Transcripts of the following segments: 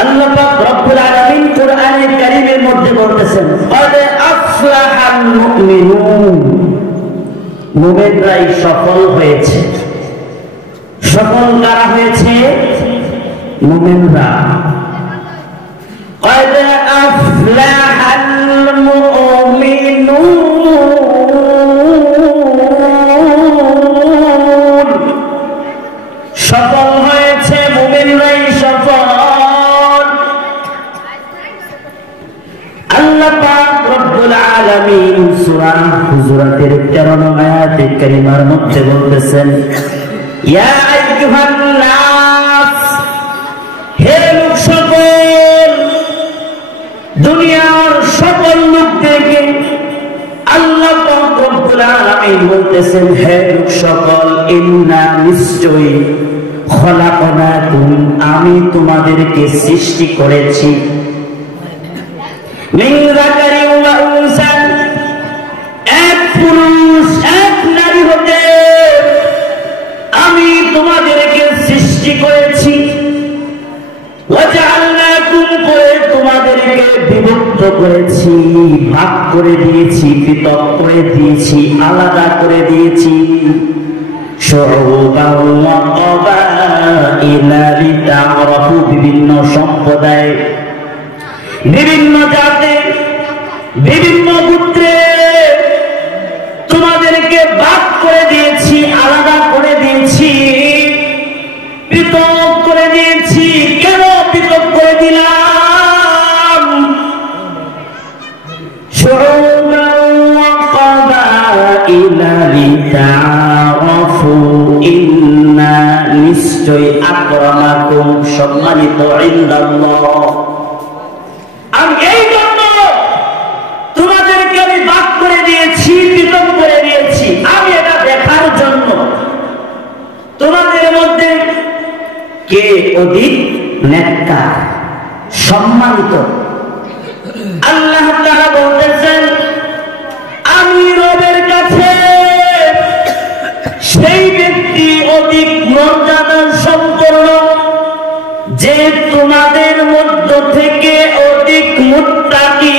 আল্লাহ পাক রব্বুল আলামিন কোরআনে কারীমের মধ্যে বলতেছেন, ক্বাদ আফলাহাল মুমিনুন, মুমিনরাই সফল হয়েছে। সফল কারা হয়েছে? মুমিনরা। ক্বাদ আফলাহাল মুমিনুন, সফল হয়েছে মুমিনরাই সফল। আল্লাহ পাক রব্বুল আলামিন সূরা হুজুরাতের 13 নং আয়াতে কারিমার মধ্যে বলতেছেন, ইয়া আইয়ুহান নাস, হে লোক সকল, দুনিয়ার সকল লোকদেরকে আল্লাহ পাক রব্বুল আলামিন বলতেছেন, হে লোক সকল, ইন্না নিশ্চয়ই খলাকনাকুম, আমি তোমাদেরকে সৃষ্টি করেছি, মিন যাকারিন ওয়া উনসা, এক পুরুষ এক নারী হতে আমি তোমাদেরকে সৃষ্টি করেছি। ওয়া জাআলনাকুম, করে তোমাদেরকে বিভক্ত করেছি, ভাগ করে দিয়েছি, পৃথক করে দিয়েছি, আলাদা করে দিয়েছি। শুউবান ওয়া ক্বাবাইলা লিতা'আরাফু, বিভিন্ন সম্প্রদায়, বিভিন্ন জাতে, বিভিন্ন গোত্রে তোমাদেরকে ভাগ করে দিয়েছি, আলাদা করে দিয়েছি, পৃথক করে দিয়েছি। কেন পৃথক করে দিলাম? শুউবান ওয়া ক্বাবাইলা লিতা'আরাফু, ইন্না নিশ্চয়, আকরামাকুম, সম্মানিত, ইনদাল্লাহ, আমি এই জন্য তোমাদেরকে আমি ভাগ করে দিয়েছি, পৃথক করে দিয়েছি, আমি এটা দেখার জন্য তোমাদের মধ্যে কে অধিক নেককার, সম্মানিত। আল্লাহ তাআলা বলতেছেন, আমি রবের কাছে সেই ব্যক্তি অধিক মর্যাদা সম্পন্ন যে তোমাদের মধ্য থেকে অধিক মুত্তাকি।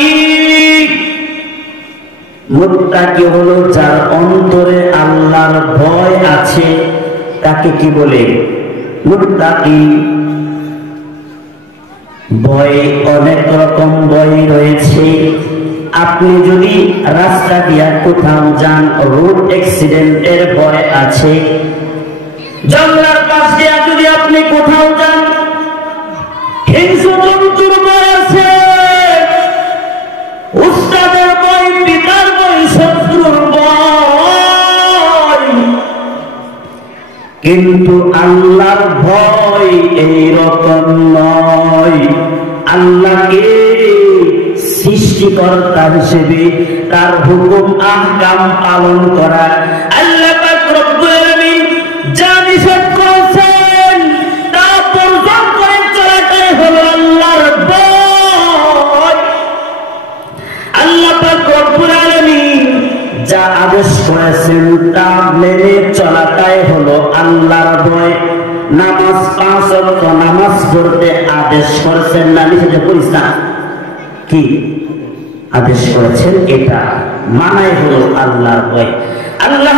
মুত্তাকি হলো যার অন্তরে আল্লাহর ভয় আছে, তাকে কি বলে? মুত্তাকি। ভয় অনেক রকম ভয় রয়েছে। আপনি যদি রাস্তা দিয়া কোথাও যান, রোড অ্যাক্সিডেন্টের ভয় আছে। জঙ্গলের পাশ দিয়া যদি আপনি কোথাও যান, হিংস্র জন্তুর ভয় আছে, উস্তাদের ভয়, পিতার ভয়, শত্রুর ভয়। কিন্তু আল্লাহর ভয় এই রকম নয়। আল্লাহকে সৃষ্টিকর্তা হিসেবে তার হুকুম আহকাম পালন করা। আল্লাহ পাক রব্বুল আলামিন যা নিষেধ করেছেন তা পর্যন্ত করে চলাটাই হলো আল্লাহর ভয়। আল্লাহ পাক রব্বুল আলামিন যা আদেশ করেছেন তা মেনে চলাটাই হলো আল্লাহর ভয়। নামাজ 5 ওয়াক্ত নামাজ পড়তে আদেশ করেছেন না নিষেধ করিস না, কি আদেশ করেছেন, এটা মানাই হলো আল্লাহর ভয়। আল্লাহ